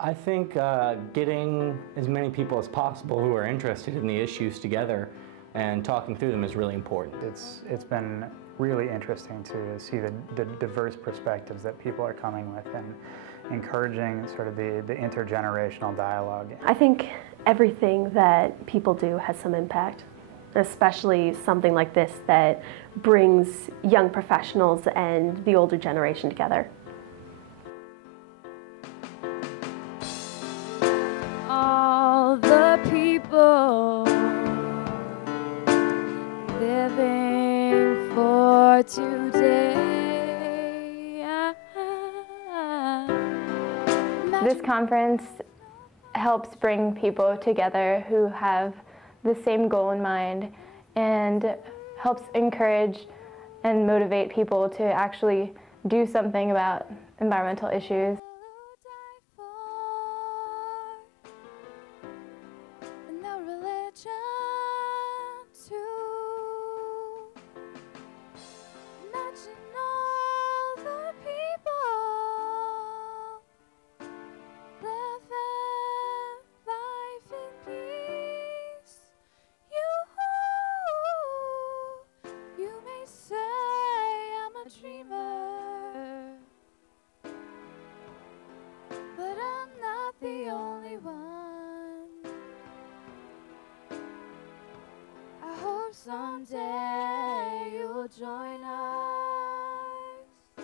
I think getting as many people as possible who are interested in the issues together and talking through them is really important. It's been really interesting to see the diverse perspectives that people are coming with and encouraging sort of the intergenerational dialogue. I think everything that people do has some impact, especially something like this that brings young professionals and the older generation together. All the people living for today. This conference helps bring people together who have the same goal in mind and helps encourage and motivate people to actually do something about environmental issues. Someday you'll join us,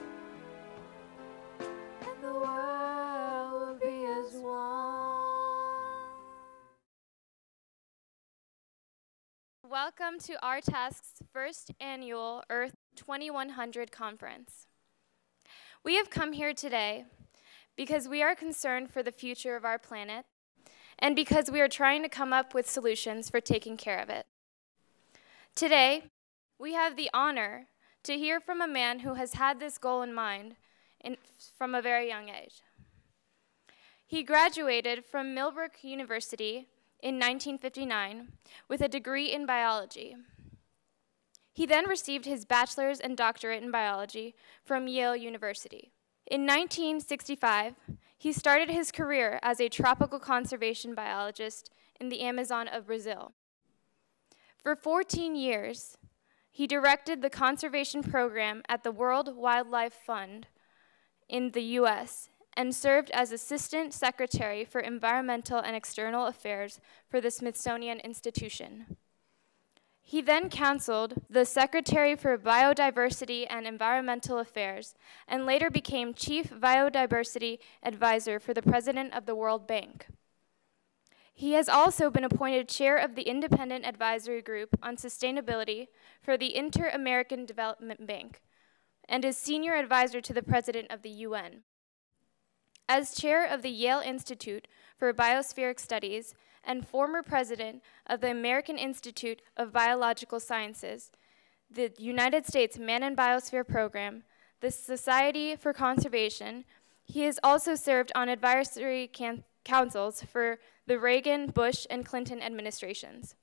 and the world will be as one. Welcome to our task's first annual Earth 2100 conference. We have come here today because we are concerned for the future of our planet and because we are trying to come up with solutions for taking care of it. Today, we have the honor to hear from a man who has had this goal in mind from a very young age. He graduated from Millbrook University in 1959 with a degree in biology. He then received his bachelor's and doctorate in biology from Yale University. In 1965, he started his career as a tropical conservation biologist in the Amazon of Brazil. For 14 years, he directed the conservation program at the World Wildlife Fund in the US and served as Assistant Secretary for Environmental and External Affairs for the Smithsonian Institution. He then counseled the Secretary for Biodiversity and Environmental Affairs and later became Chief Biodiversity Advisor for the President of the World Bank. He has also been appointed chair of the Independent Advisory Group on Sustainability for the Inter-American Development Bank and is senior advisor to the President of the UN. As chair of the Yale Institute for Biospheric Studies and former president of the American Institute of Biological Sciences, the United States Man and Biosphere Program, the Society for Conservation, he has also served on advisory councils for the Reagan, Bush, and Clinton administrations.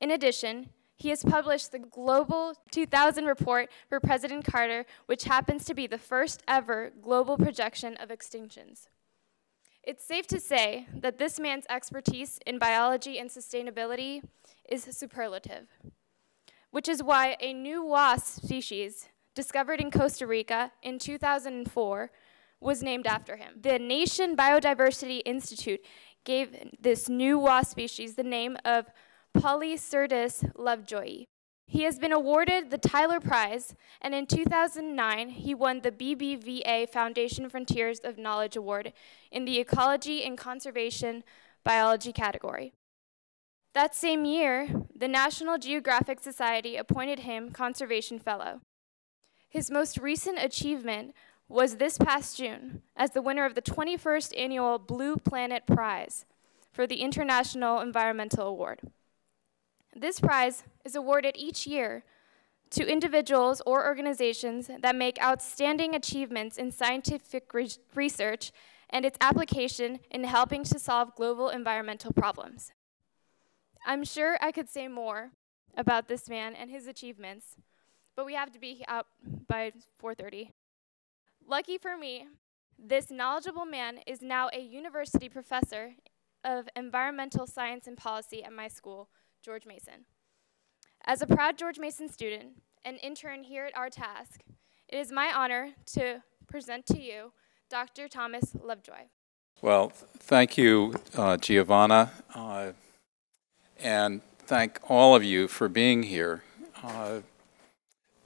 In addition, he has published the Global 2000 report for President Carter, which happens to be the first ever global projection of extinctions. It's safe to say that this man's expertise in biology and sustainability is superlative, which is why a new wasp species discovered in Costa Rica in 2004 was named after him. The Nation Biodiversity Institute gave this new wasp species the name of Polycerdus lovejoyi. He has been awarded the Tyler Prize, and in 2009, he won the BBVA Foundation Frontiers of Knowledge Award in the Ecology and Conservation Biology category. That same year, the National Geographic Society appointed him Conservation Fellow. His most recent achievement was this past June as the winner of the 21st Annual Blue Planet Prize for the International Environmental Award. This prize is awarded each year to individuals or organizations that make outstanding achievements in scientific research and its application in helping to solve global environmental problems. I'm sure I could say more about this man and his achievements, but we have to be out by 4:30. Lucky for me, This knowledgeable man is now a university professor of environmental science and policy at my school, George Mason. As a proud George Mason student and intern here at our task, it is my honor to present to you Dr. Thomas Lovejoy. Well, thank you, Giovanna, and thank all of you for being here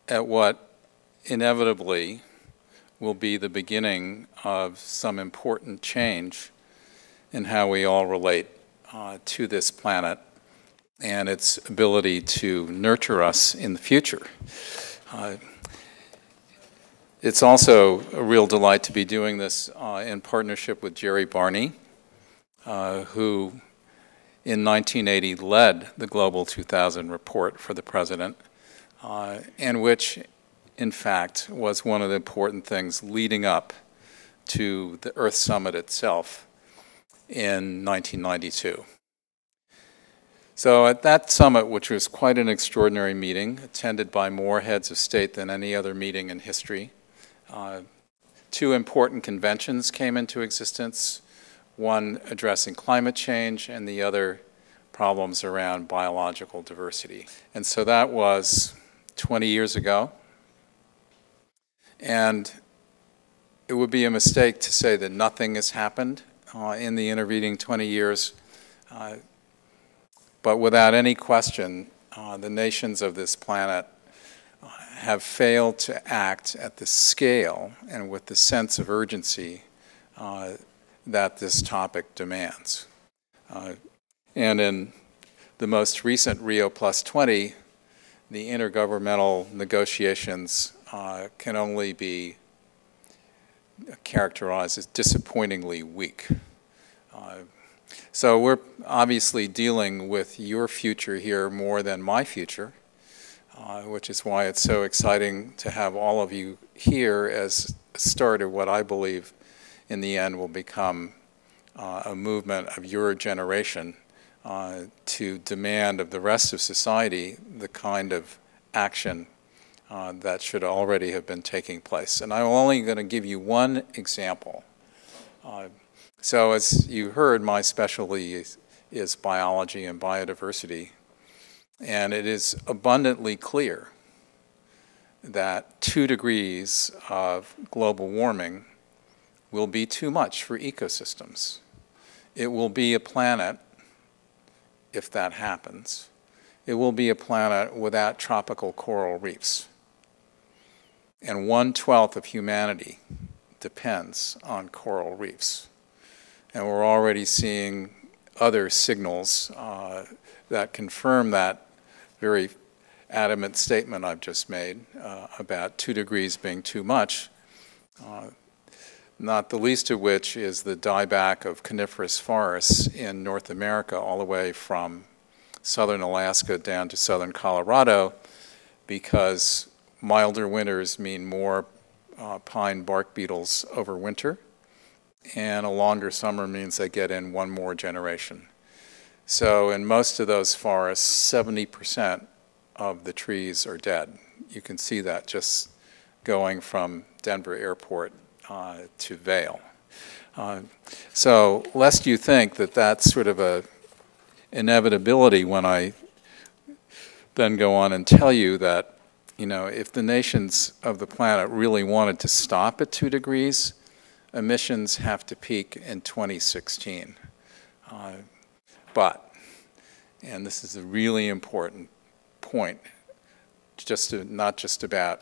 at what inevitably will be the beginning of some important change in how we all relate to this planet and its ability to nurture us in the future. It's also a real delight to be doing this in partnership with Jerry Barney, who in 1980 led the Global 2000 report for the President, and which, in fact, was one of the important things leading up to the Earth Summit itself in 1992. So at that summit, which was quite an extraordinary meeting, attended by more heads of state than any other meeting in history, two important conventions came into existence, one addressing climate change and the other problems around biological diversity. And so that was 20 years ago. And it would be a mistake to say that nothing has happened in the intervening 20 years. But without any question, the nations of this planet have failed to act at the scale and with the sense of urgency that this topic demands. And in the most recent Rio Plus 20, the intergovernmental negotiations can only be characterized as disappointingly weak. So we're obviously dealing with your future here more than my future, which is why it's so exciting to have all of you here as a start of what I believe in the end will become a movement of your generation to demand of the rest of society the kind of action that should already have been taking place. And I'm only going to give you one example. So as you heard, my specialty is biology and biodiversity. And it is abundantly clear that 2 degrees of global warming will be too much for ecosystems. It will be a planet, if that happens, it will be a planet without tropical coral reefs. And 1/12 of humanity depends on coral reefs. And we're already seeing other signals that confirm that very adamant statement I've just made about 2 degrees being too much, not the least of which is the dieback of coniferous forests in North America all the way from southern Alaska down to southern Colorado, because milder winters mean more pine bark beetles overwinter, and a longer summer means they get in one more generation. So in most of those forests, 70% of the trees are dead. You can see that just going from Denver Airport to Vail. So lest you think that that's sort of a inevitability when I then go on and tell you that, you know, if the nations of the planet really wanted to stop at 2 degrees, emissions have to peak in 2016. But, and this is a really important point, not just about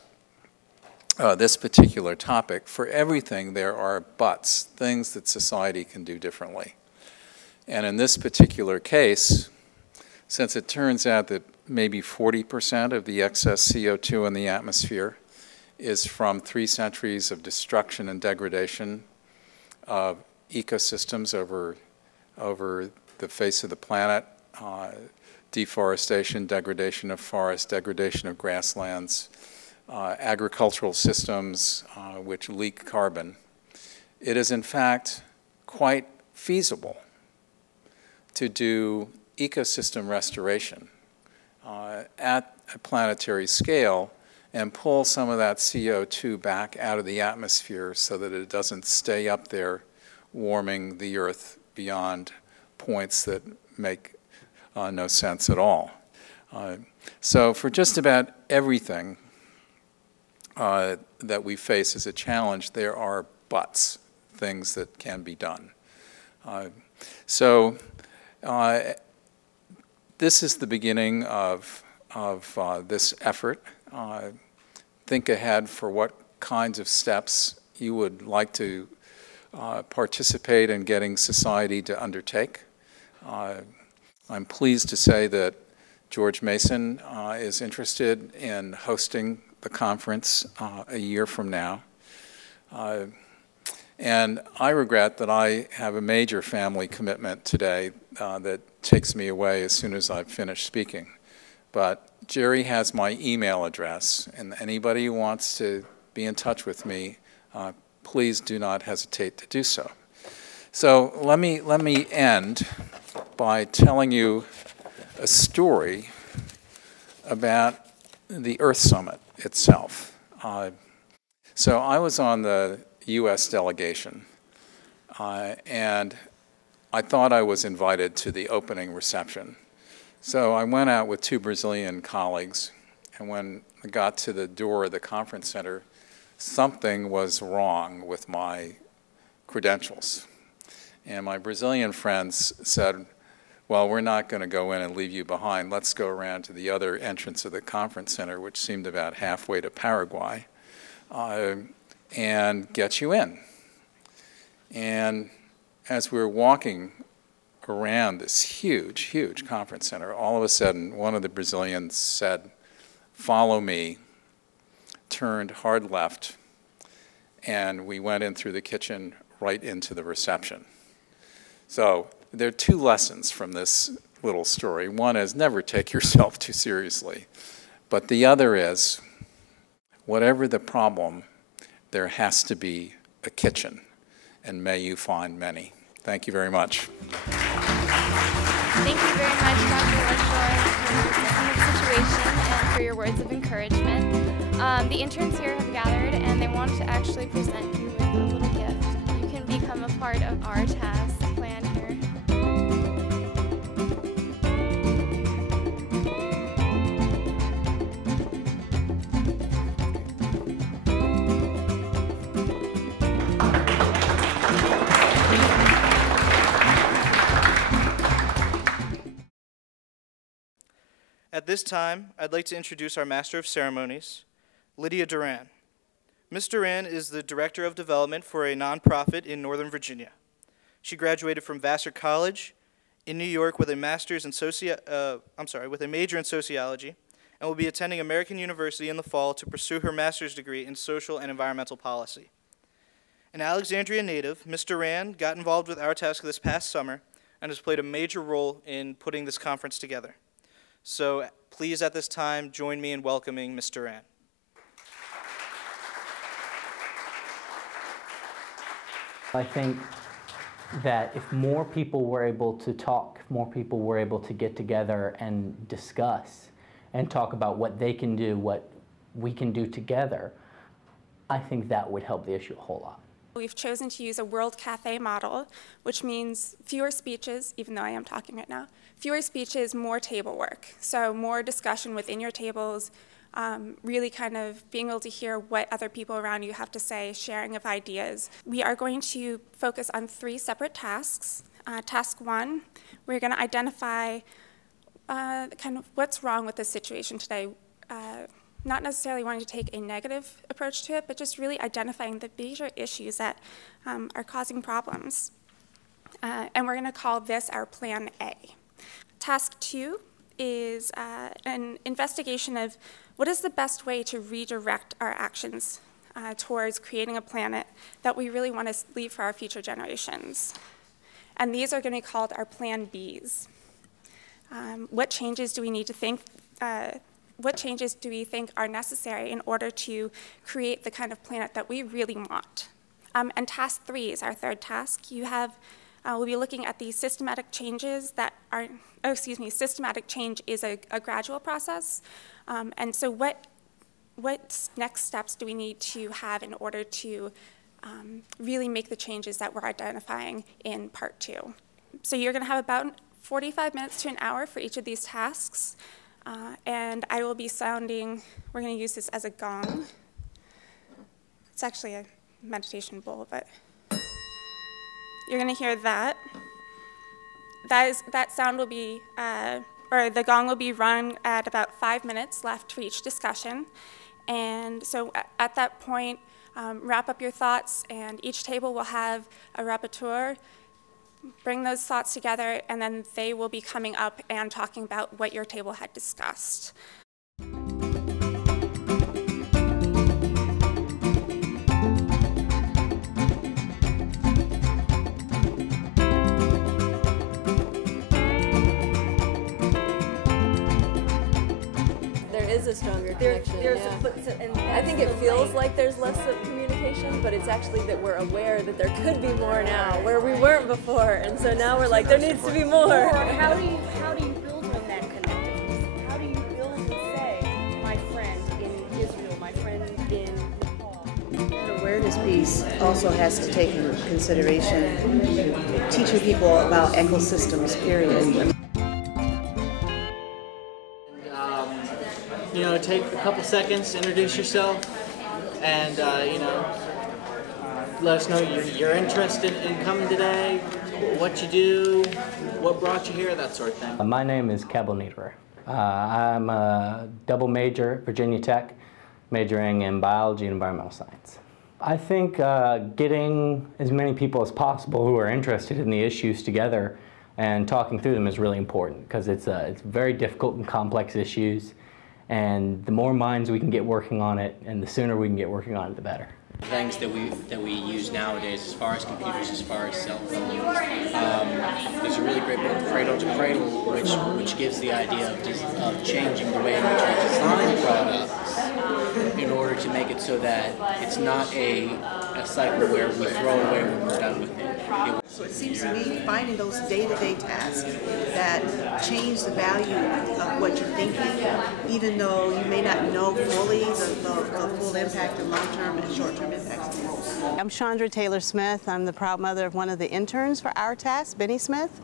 this particular topic, for everything there are buts, things that society can do differently. And in this particular case, since it turns out that maybe 40% of the excess CO2 in the atmosphere is from 3 centuries of destruction and degradation of ecosystems over the face of the planet, deforestation, degradation of forests, degradation of grasslands, agricultural systems which leak carbon. It is in fact quite feasible to do ecosystem restoration at a planetary scale and pull some of that CO2 back out of the atmosphere so that it doesn't stay up there warming the Earth beyond points that make no sense at all. So for just about everything that we face as a challenge, there are buts, things that can be done. This is the beginning of this effort. Think ahead for what kinds of steps you would like to participate in getting society to undertake. I'm pleased to say that George Mason is interested in hosting the conference a year from now. And I regret that I have a major family commitment today that takes me away as soon as I've finished speaking. But Jerry has my email address, and anybody who wants to be in touch with me, please do not hesitate to do so. So let me end by telling you a story about the Earth Summit itself. So I was on the U.S. delegation, and I thought I was invited to the opening reception. So I went out with 2 Brazilian colleagues, and when I got to the door of the conference center, something was wrong with my credentials. And my Brazilian friends said, well, we're not going to go in and leave you behind. Let's go around to the other entrance of the conference center, which seemed about halfway to Paraguay, and get you in. And as we were walking around this huge, huge conference center, all of a sudden, one of the Brazilians said, follow me, turned hard left, and we went in through the kitchen right into the reception. So there are 2 lessons from this little story. One is never take yourself too seriously. But the other is, whatever the problem, there has to be a kitchen, and may you find many. Thank you very much. Thank you very much, Dr. Leshore, for assessing the situation and for your words of encouragement. The interns here have gathered, and they want to actually present you with a little gift. You can become a part of our task plan here. At this time, I'd like to introduce our Master of Ceremonies, Lydia Duran. Ms. Duran is the Director of Development for a nonprofit in Northern Virginia. She graduated from Vassar College in New York with a master's in with a major in sociology, and will be attending American University in the fall to pursue her master's degree in social and environmental policy. An Alexandria native, Ms. Duran got involved with our task this past summer and has played a major role in putting this conference together. So please, at this time, join me in welcoming Ms. Duran. I think that if more people were able to talk, more people were able to get together and discuss and talk about what they can do, what we can do together, I think that would help the issue a whole lot. We've chosen to use a World Cafe model, which means fewer speeches, even though I am talking right now, fewer speeches, more table work. So more discussion within your tables, really kind of being able to hear what other people around you have to say, sharing of ideas. We are going to focus on 3 separate tasks. Task 1, we're going to identify kind of what's wrong with this situation today. Not necessarily wanting to take a negative approach to it, but just really identifying the major issues that are causing problems. And we're going to call this our Plan A. Task 2 is an investigation of what is the best way to redirect our actions towards creating a planet that we really want to leave for our future generations. And these are going to be called our Plan Bs. What changes do we need to think? What changes do we think are necessary in order to create the kind of planet that we really want? And task 3 is our third task. We'll be looking at the systematic changes that are, systematic change is a gradual process. And so what what next steps do we need to have in order to really make the changes that we're identifying in part 2. So you're going to have about 45 minutes to an hour for each of these tasks, and I will be sounding, we're going to use this as a gong. It's actually a meditation bowl, but you're going to hear that. That sound will be, or the gong will be rung at about 5 minutes left for each discussion. And so at that point, wrap up your thoughts, and each table will have a rapporteur. Bring those thoughts together, and then they will be coming up and talking about what your table had discussed. Is a stronger connection. I think it feels like there's less of communication, but it's actually that we're aware that there could be more now, where we weren't before, and so now we're like, there needs to be more. Or how do you build on that connectiveness? How do you build and say, my friend in Israel, my friend in Nepal? The awareness piece also has to take into consideration teaching people about ecosystems, period. You know, take a couple seconds, introduce yourself, and you know, let us know your interest in coming today, what you do, what brought you here, that sort of thing. My name is Kebel Niederer. I'm a double major at Virginia Tech, majoring in biology and environmental science. I think getting as many people as possible who are interested in the issues together and talking through them is really important, because it's very difficult and complex issues. And the more minds we can get working on it, and the sooner we can get working on it, the better. Things that we use nowadays, as far as computers, as far as cell phones, there's a really great book, Cradle to Cradle, which gives the idea of changing the way in which we design products in order to make it so that it's not a cycle where we throw it away when we're done with it. So it seems to me finding those day-to-day tasks that change the value of what you're thinking, even though you may not know fully the full impact and long-term and short-term impacts. I'm Chandra Taylor-Smith. I'm the proud mother of one of the interns for our task, Benny Smith,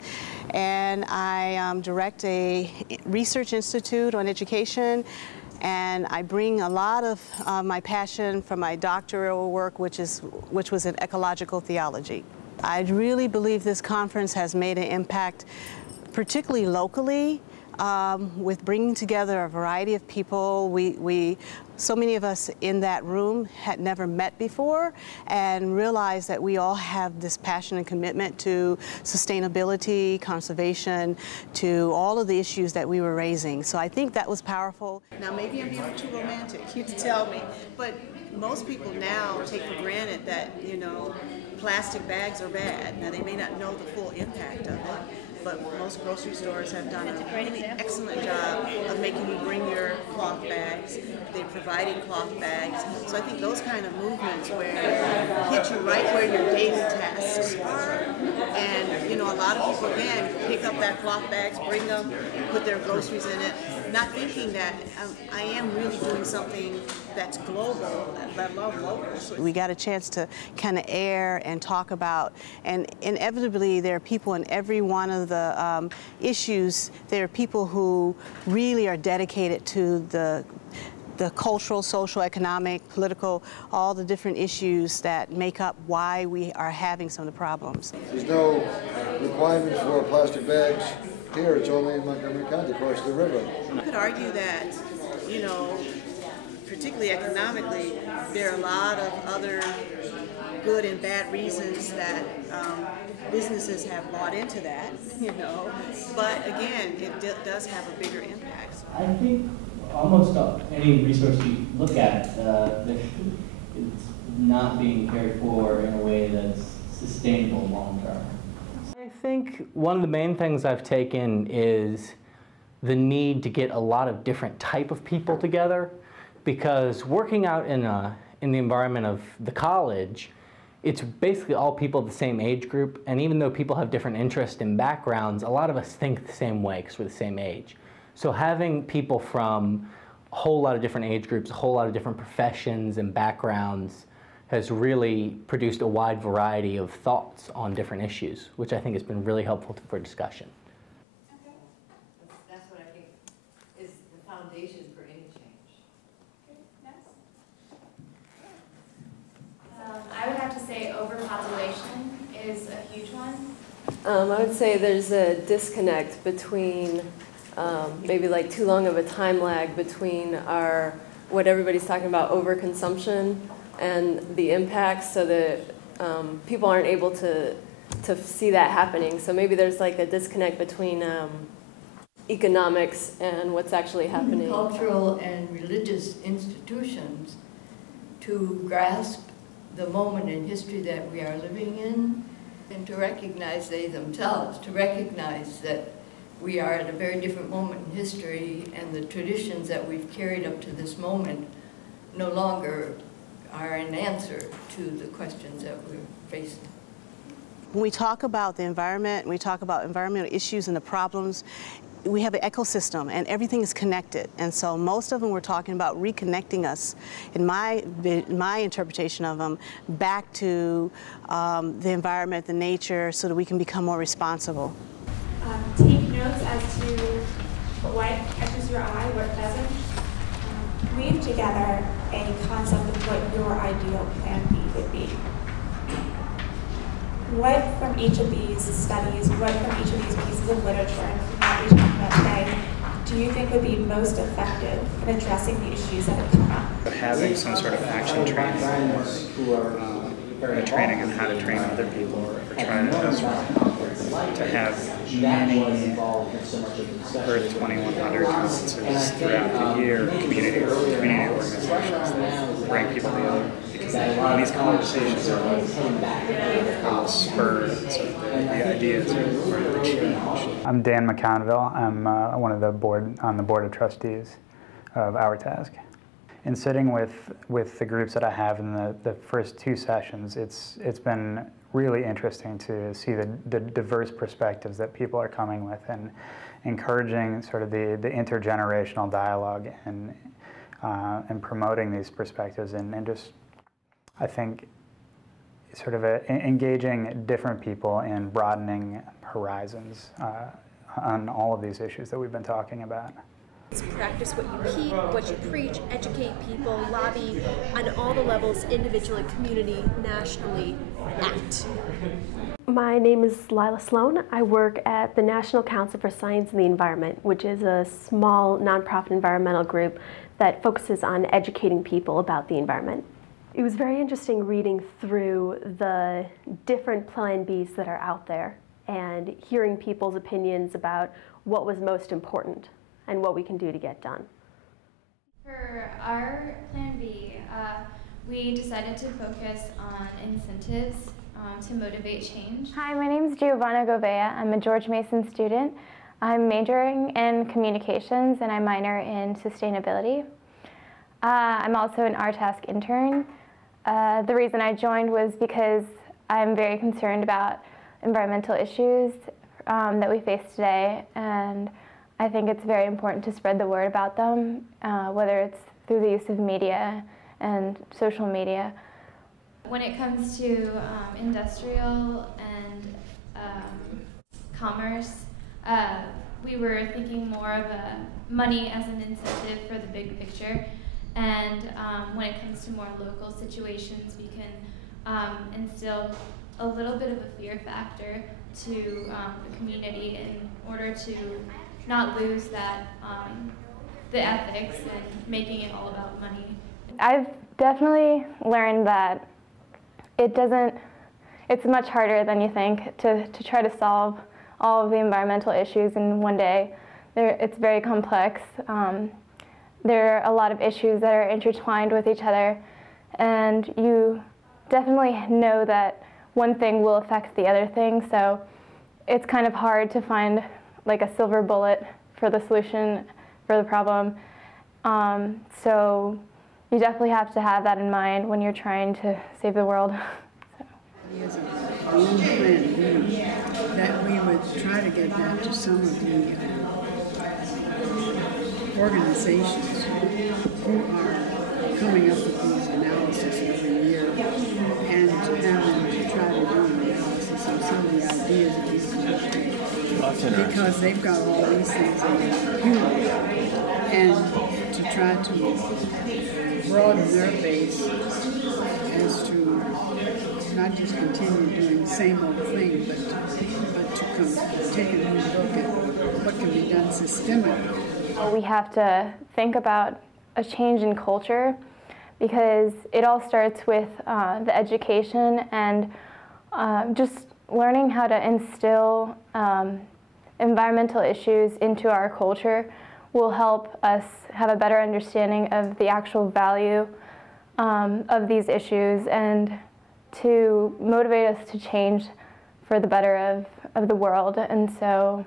and I direct a research institute on education. And I bring a lot of my passion from my doctoral work, which was in ecological theology. I really believe this conference has made an impact, particularly locally, with bringing together a variety of people. So many of us in that room had never met before, and realized that we all have this passion and commitment to sustainability, conservation, to all of the issues that we were raising. So I think that was powerful. Now maybe I'm being too romantic, you to tell me, but most people now take for granted that, you know, plastic bags are bad. Now they may not know the full impact of it, but most grocery stores have done a really excellent job of making you bring your cloth bags. They're providing cloth bags. So I think those kind of movements where hit you right where your daily tasks are. And, you know, a lot of people, again, pick up that cloth bags, bring them, put their groceries in it, not thinking that I am really doing something that's global, let alone local. We got a chance to kind of air and talk about, and inevitably there are people in every one of the issues. There are people who really are dedicated to the cultural, social, economic, political, all the different issues that make up why we are having some of the problems. There's no requirement for plastic bags here. It's only in Montgomery County, across the river. You could argue that, you know, particularly economically, there are a lot of other good and bad reasons that businesses have bought into that, you know. But again, it does have a bigger impact. I think almost any resource you look at, it's not being cared for in a way that's sustainable long term. I think one of the main things I've taken is the need to get a lot of different type of people together, because working out in the environment of the college, it's basically all people of the same age group, and even though people have different interests and backgrounds, a lot of us think the same way because we're the same age. So having people from a whole lot of different age groups, a whole lot of different professions and backgrounds, has really produced a wide variety of thoughts on different issues, which I think has been really helpful for discussion. Okay. That's what I think is the foundation for any change. Okay, next. I would have to say overpopulation is a huge one. I would say there's a disconnect between maybe like too long of a time lag between what everybody's talking about, overconsumption, and the impacts, so that people aren't able to see that happening. So maybe there's like a disconnect between economics and what's actually happening. Cultural and religious institutions to grasp the moment in history that we are living in, and to recognize they themselves, to recognize that we are at a very different moment in history, and the traditions that we've carried up to this moment no longer are an answer to the questions that we're facing. When we talk about the environment, we talk about environmental issues and the problems, we have an ecosystem and everything is connected. And so most of them we're talking about reconnecting us, in my interpretation of them, back to the environment, the nature, so that we can become more responsible. Take notes as to what catches your eye, what doesn't. Weave together a concept of what your ideal plan B would be. What from each of these studies, what from each of these pieces of literature and from what we talked about today, do you think would be most effective in addressing the issues that have come up? Having some sort of action training, training on how to train other people, or try to have many Earth 2100 conferences throughout the year, community organizations that bring people together. Because when these conversations will spur sort of the ideas or the change. I'm Dan McConville. I'm on the board of trustees of Our Task. In sitting with the groups that I have in the first two sessions, it's been really interesting to see the diverse perspectives that people are coming with, and encouraging sort of the intergenerational dialogue and promoting these perspectives, and just, I think, sort of engaging different people in broadening horizons on all of these issues that we've been talking about. Practice what you preach, educate people, lobby on all the levels, individually, community, nationally, act. My name is Lila Sloan. I work at the National Council for Science and the Environment, which is a small nonprofit environmental group that focuses on educating people about the environment. It was very interesting reading through the different Plan Bs that are out there and hearing people's opinions about what was most important and what we can do to get done. For our Plan B, we decided to focus on incentives to motivate change. Hi, my name is Giovanna Govea. I'm a George Mason student. I'm majoring in communications and I minor in sustainability. I'm also an RTask intern. The reason I joined was because I'm very concerned about environmental issues that we face today, and I think it's very important to spread the word about them, whether it's through the use of media and social media. When it comes to industrial and commerce, we were thinking more of money as an incentive for the big picture. And when it comes to more local situations, we can instill a little bit of a fear factor to the community in order to not lose that, the ethics and making it all about money. I've definitely learned that it's much harder than you think to try to solve all of the environmental issues in one day. It's very complex. There are a lot of issues that are intertwined with each other, and you definitely know that one thing will affect the other thing, so it's kind of hard to find like a silver bullet for the solution for the problem. So you definitely have to have that in mind when you're trying to save the world. As a long plan, that we would try to get back to some of the organizations who are coming up with these analysis every year and to have them to try to do an analysis of some of the ideas that these people because they've got all these things in their computer, and to try to broaden their base as to not just continue doing the same old thing, but to take a new look at what can be done systemically. We have to think about a change in culture because it all starts with the education and just learning how to instill environmental issues into our culture will help us have a better understanding of the actual value of these issues and to motivate us to change for the better of the world. And so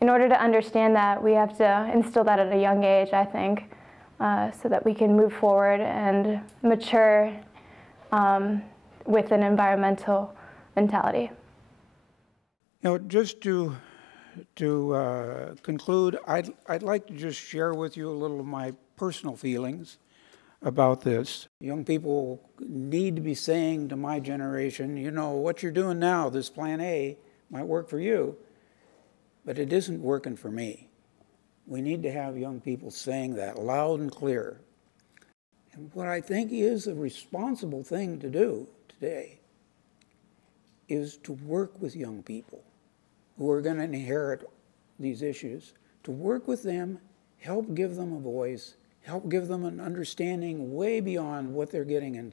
in order to understand that, we have to instill that at a young age, I think, so that we can move forward and mature with an environmental mentality. Now, just to conclude, I'd like to just share with you a little of my personal feelings about this. Young people need to be saying to my generation, you know, what you're doing now, this Plan A, might work for you, but it isn't working for me. We need to have young people saying that loud and clear. And what I think is a responsible thing to do today is to work with young people who are going to inherit these issues, to work with them, help give them a voice, help give them an understanding way beyond what they're getting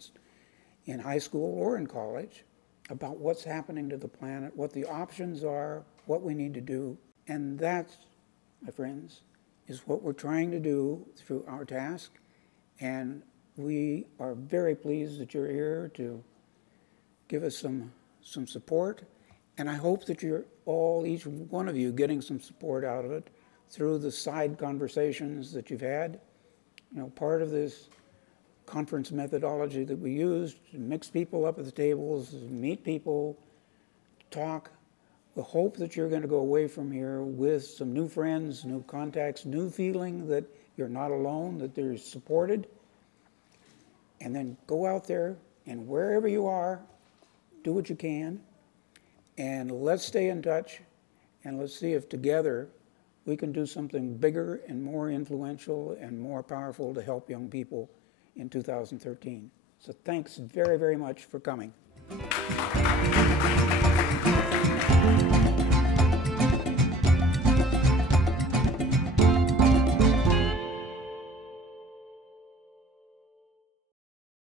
in high school or in college about what's happening to the planet, what the options are, what we need to do. And that, my friends, is what we're trying to do through our task. And we are very pleased that you're here to give us some support. And I hope that you're all, each one of you, getting some support out of it through the side conversations that you've had. You know, part of this conference methodology that we used to mix people up at the tables, meet people, talk. We hope that you're going to go away from here with some new friends, new contacts, new feeling that you're not alone, that they're supported. And then go out there and wherever you are, do what you can. And let's stay in touch and let's see if together we can do something bigger and more influential and more powerful to help young people in 2013. So thanks very, very much for coming.